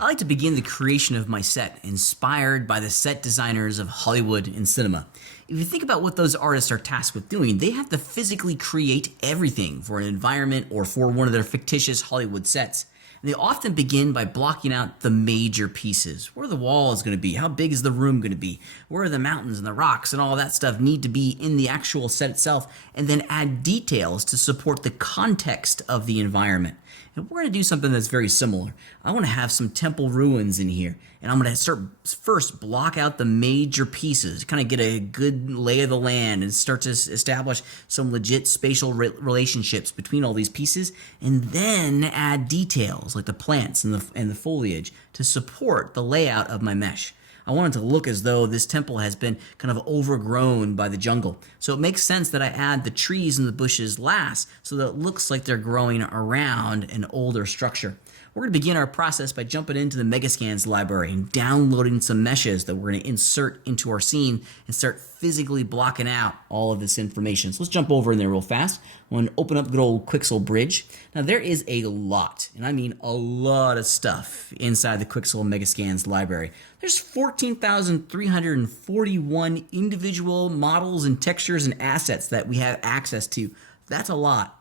I like to begin the creation of my set inspired by the set designers of Hollywood and cinema. If you think about what those artists are tasked with doing, they have to physically create everything for an environment or for one of their fictitious Hollywood sets. And they often begin by blocking out the major pieces. Where the wall is going to be, how big is the room going to be, where are the mountains and the rocks and all that stuff need to be in the actual set itself, and then add details to support the context of the environment. And we're going to do something that's very similar. I want to have some temple ruins in here, and I'm going to start first block out the major pieces, kind of get a good lay of the land and start to establish some legit spatial relationships between all these pieces, and then add details like the plants and the foliage to support the layout of my mesh. I want it to look as though this temple has been kind of overgrown by the jungle. So it makes sense that I add the trees and the bushes last so that it looks like they're growing around an older structure. We're going to begin our process by jumping into the Megascans library and downloading some meshes that we're going to insert into our scene and start physically blocking out all of this information. So let's jump over in there real fast. I'm going to open up good old Quixel Bridge. Now there is a lot, and I mean a lot of stuff inside the Quixel Megascans library. There's 14,341 individual models and textures and assets that we have access to. That's a lot.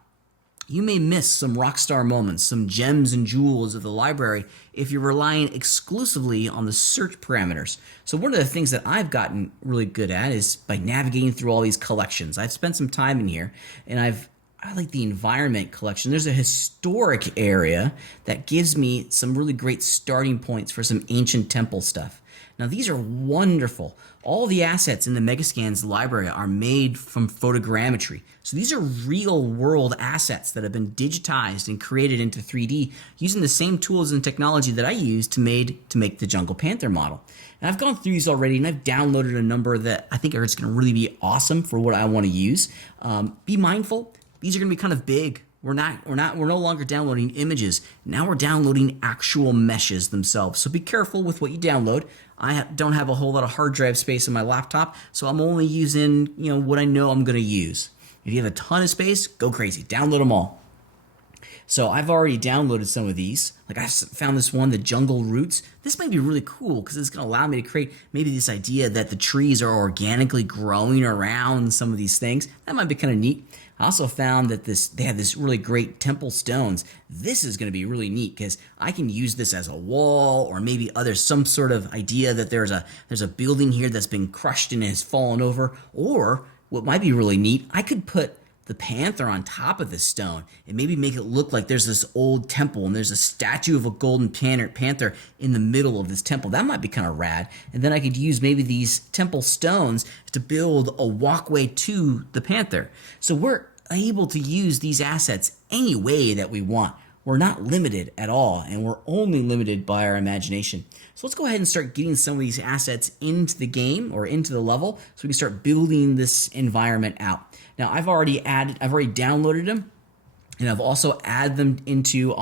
You may miss some rockstar moments, some gems and jewels of the library if you're relying exclusively on the search parameters. So one of the things that I've gotten really good at is by navigating through all these collections. I've spent some time in here, and I like the environment collection. There's a historic area that gives me some really great starting points for some ancient temple stuff. Now these are wonderful. All the assets in the Megascans library are made from photogrammetry. So these are real world assets that have been digitized and created into 3D using the same tools and technology that I used to make the Jungle Panther model. And I've gone through these already, and I've downloaded a number that I think are just going to really be awesome for what I want to use. Be mindful, these are going to be kind of big. We're no longer downloading images. Now we're downloading actual meshes themselves. So be careful with what you download. I don't have a whole lot of hard drive space in my laptop, so I'm only using, what I know I'm going to use. If you have a ton of space, go crazy. Download them all. So I've already downloaded some of these. Like I found this one, the Jungle Roots. This might be really cool because it's going to allow me to create maybe this idea that the trees are organically growing around some of these things. That might be kind of neat. I also found that they have this really great temple stones. This is going to be really neat because I can use this as a wall, or maybe some sort of idea that there's a building here that's been crushed and has fallen over. Or what might be really neat, I could put the panther on top of this stone and maybe make it look like there's this old temple and there's a statue of a golden panther in the middle of this temple. That might be kind of rad. And then I could use maybe these temple stones to build a walkway to the panther. So we're able to use these assets any way that we want. We're not limited at all, and we're only limited by our imagination. So let's go ahead and start getting some of these assets into the game or into the level so we can start building this environment out. Now I've already downloaded them, and I've also added them into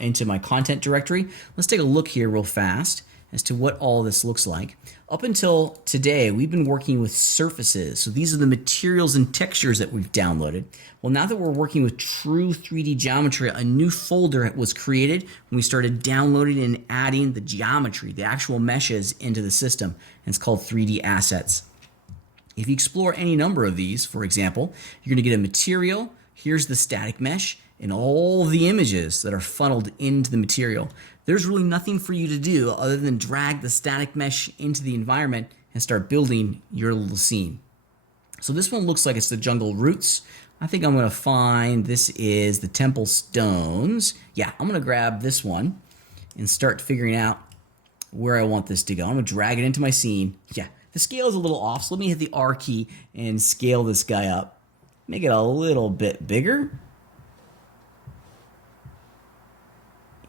into my content directory. Let's take a look here real fast as to what all this looks like. Up until today, we've been working with surfaces. So these are the materials and textures that we've downloaded. Well, now that we're working with true 3D geometry, a new folder was created when we started downloading and adding the geometry, the actual meshes into the system, and it's called 3D Assets. If you explore any number of these, for example, you're going to get a material. Here's the static mesh and all the images that are funneled into the material. There's really nothing for you to do other than drag the static mesh into the environment and start building your little scene. So this one looks like it's the Jungle Roots. I think I'm going to find this is the Temple Stones. Yeah, I'm going to grab this one and start figuring out where I want this to go. I'm going to drag it into my scene. Yeah, the scale is a little off, so let me hit the R key and scale this guy up. Make it a little bit bigger.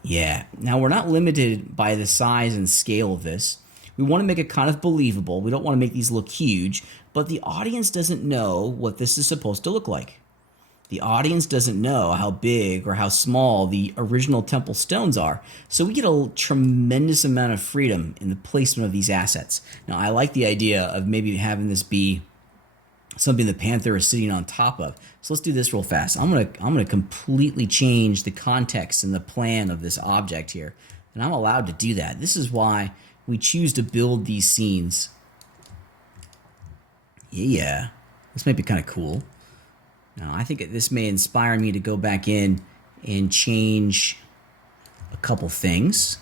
Yeah, now we're not limited by the size and scale of this. We want to make it kind of believable. We don't want to make these look huge, but the audience doesn't know what this is supposed to look like. The audience doesn't know how big or how small the original temple stones are, so we get a tremendous amount of freedom in the placement of these assets. Now, I like the idea of maybe having this be something the panther is sitting on top of. So let's do this real fast. I'm gonna completely change the context and the plan of this object here. And I'm allowed to do that. This is why we choose to build these scenes. Yeah, this might be kind of cool. Now, I think this may inspire me to go back in and change a couple things.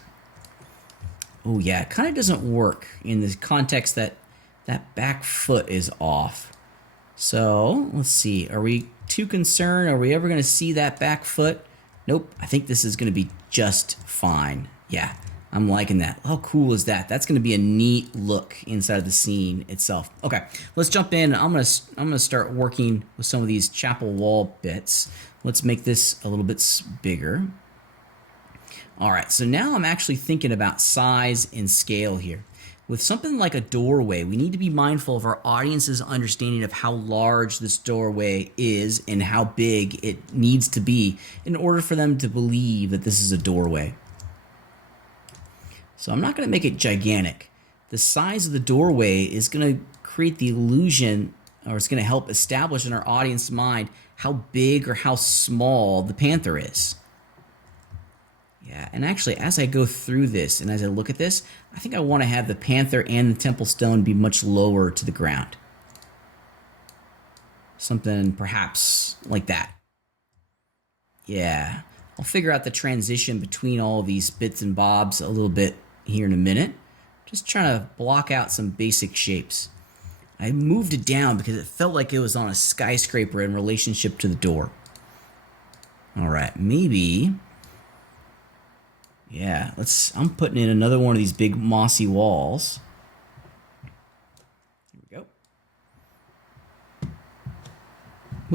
Oh yeah, it kind of doesn't work in the context that that back foot is off. So let's see, are we too concerned? Are we ever going to see that back foot? Nope, I think this is going to be just fine. Yeah, I'm liking that. How cool is that? That's going to be a neat look inside of the scene itself. Okay, let's jump in. I'm gonna start working with some of these chapel wall bits. Let's make this a little bit bigger. All right, so now I'm actually thinking about size and scale here. With something like a doorway, we need to be mindful of our audience's understanding of how large this doorway is and how big it needs to be in order for them to believe that this is a doorway. So I'm not going to make it gigantic. The size of the doorway is going to create the illusion, or it's going to help establish in our audience's mind how big or how small the panther is. Yeah, and actually, as I go through this and as I look at this, I think I want to have the panther and the temple stone be much lower to the ground. Something perhaps like that. Yeah, I'll figure out the transition between all of these bits and bobs a little bit here in a minute. Just trying to block out some basic shapes. I moved it down because it felt like it was on a skyscraper in relationship to the door. All right, maybe... Yeah, I'm putting in another one of these big mossy walls. Here we go.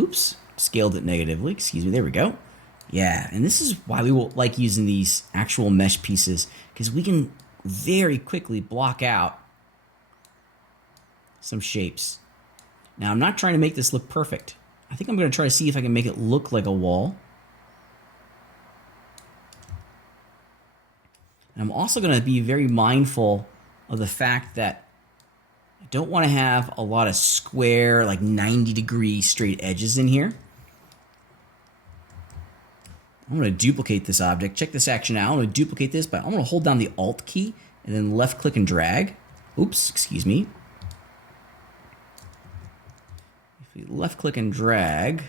Oops, scaled it negatively. Excuse me, there we go. Yeah, and this is why we will like using these actual mesh pieces, because we can very quickly block out some shapes. Now, I'm not trying to make this look perfect. I think I'm going to try to see if I can make it look like a wall. I'm also going to be very mindful of the fact that I don't want to have a lot of square, like 90-degree straight edges in here. I'm going to duplicate this object. Check this action out. I'm going to duplicate this, but I'm going to hold down the Alt key and then left click and drag. Oops, excuse me. If we left click and drag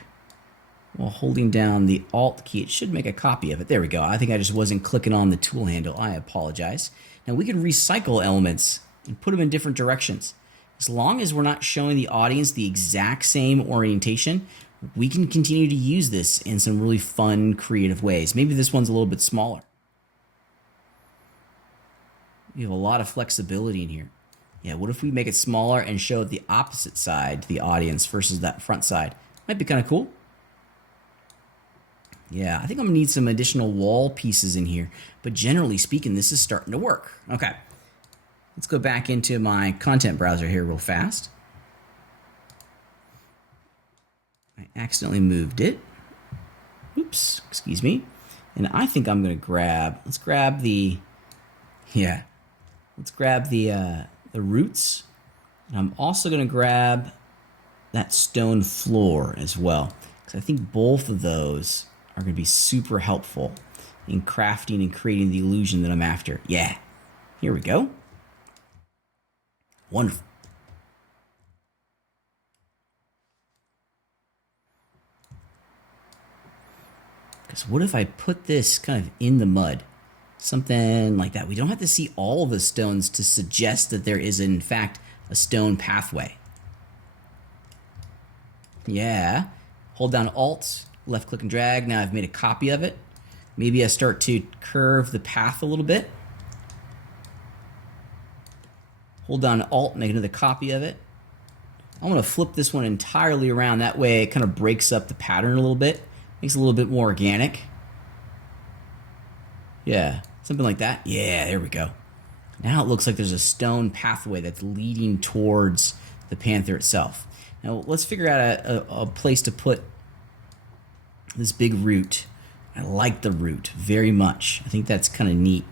while holding down the Alt key, it should make a copy of it. There we go. I think I just wasn't clicking on the tool handle. I apologize. Now we can recycle elements and put them in different directions. As long as we're not showing the audience the exact same orientation, we can continue to use this in some really fun, creative ways. Maybe this one's a little bit smaller. We have a lot of flexibility in here. Yeah, what if we make it smaller and show the opposite side to the audience versus that front side? Might be kind of cool. Yeah, I think I'm going to need some additional wall pieces in here. But generally speaking, this is starting to work. Okay, let's go back into my content browser here real fast. I accidentally moved it. Oops, excuse me. And I think I'm going to let's grab the roots. And I'm also going to grab that stone floor as well, because I think both of those are going to be super helpful in crafting and creating the illusion that I'm after. Yeah, here we go. Wonderful. Because what if I put this kind of in the mud? Something like that. We don't have to see all of the stones to suggest that there is, in fact, a stone pathway. Yeah. Hold down Alt, left click and drag. Now I've made a copy of it. Maybe I start to curve the path a little bit. Hold down Alt, make another copy of it. I'm going to flip this one entirely around. That way it kind of breaks up the pattern a little bit. Makes it a little bit more organic. Yeah, something like that. Yeah, there we go. Now it looks like there's a stone pathway that's leading towards the panther itself. Now let's figure out a place to put this big root. I like the root very much. I think that's kind of neat.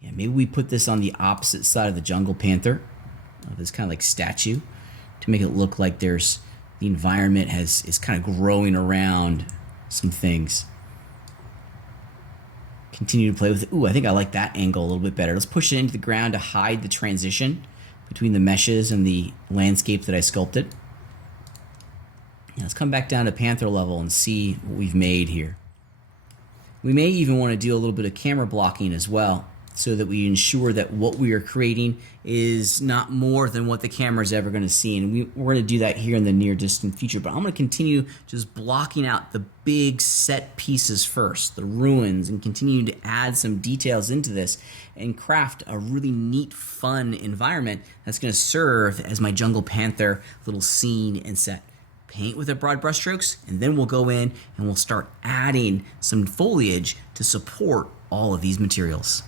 Yeah, maybe we put this on the opposite side of the jungle panther. This kind of like statue, to make it look like there's the environment is kind of growing around some things. Continue to play with it. Ooh, I think I like that angle a little bit better. Let's push it into the ground to hide the transition between the meshes and the landscape that I sculpted. Now let's come back down to Panther level and see what we've made here. We may even want to do a little bit of camera blocking as well, so that we ensure that what we are creating is not more than what the camera is ever going to see. And we're going to do that here in the near distant future. But I'm going to continue just blocking out the big set pieces first, the ruins, and continue to add some details into this and craft a really neat, fun environment that's going to serve as my Jungle Panther little scene and set. Paint with the broad brushstrokes, and then we'll go in and we'll start adding some foliage to support all of these materials.